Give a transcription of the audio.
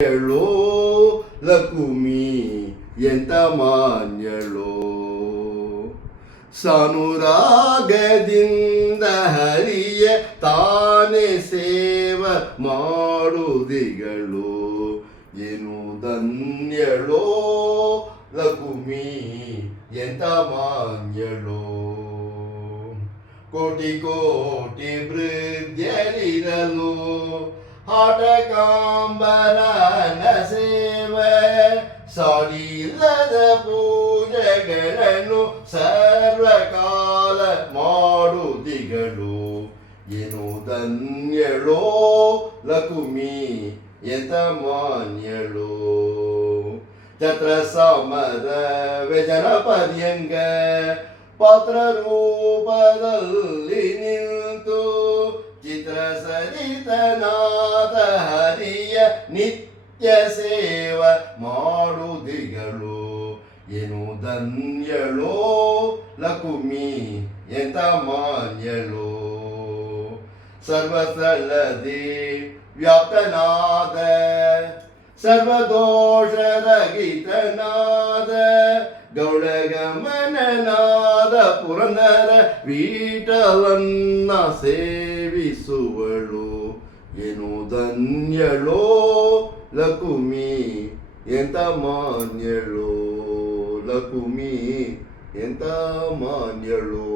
ಹೇಳೋ ಲಕುಮಿ ಎಂತ ಮಾನ್ಯಳೋ ಸಾನುರಾಗದಿಂದ ಹರಿಯ ತಾನೇ ಸೇವ ಮಾಡುದಿಗಳು ಏನು ಧನ್ಯಳೋ ಲಕುಮಿ ಎಂತ ಮಾನ್ಯಳೋ ಕೋಟಿ ಕೋಟಿ ವೃದ್ಧರಿರಲು ಆಟಕಾಂಬರನ ಸೇವೆ ಸಾಲಿಲ್ಲದ ಪೂಜೆಗಳನ್ನು ಸರ್ವಕಾಲ ಮಾಡುದಿಗಳು ಏನು ಧನ್ಯಳೋ ಲಕುಮಿ ಎಂತ ಮಾನ್ಯಳೋ ಛತ್ರ ಸಮರ ವ್ಯಜನ ಪರ್ಯಂಗ ಪಾತ್ರ ರೂಪದಲ್ಲಿ ನಿಂತು ಚಿತ್ರ ಸರಿತನಾದ ಹರಿಯ ನಿತ್ಯ ಸೇವ ಮಾಡುದಿಗಳು ಏನು ಧನ್ಯಳೋ ಲಕುಮಿ ಎಂತ ಮಾನ್ಯಳೋ ಸರ್ವಸ್ಥಳದಿ ವ್ಯಾಪ್ತನಾದ ಸರ್ವದೋಷರಹಿತನಾದ ಗೌಳಗಮನನಾದ ಪುರಂದರ ವಿಠಲನ್ನ ಸೇವಿಸುವಳು ಏನು ಧನ್ಯಳೋ ಲಕುಮಿ ಎಂತ ಮಾನ್ಯಳೋ ಲಕುಮಿ ಎಂತ ಮಾನ್ಯಳೋ.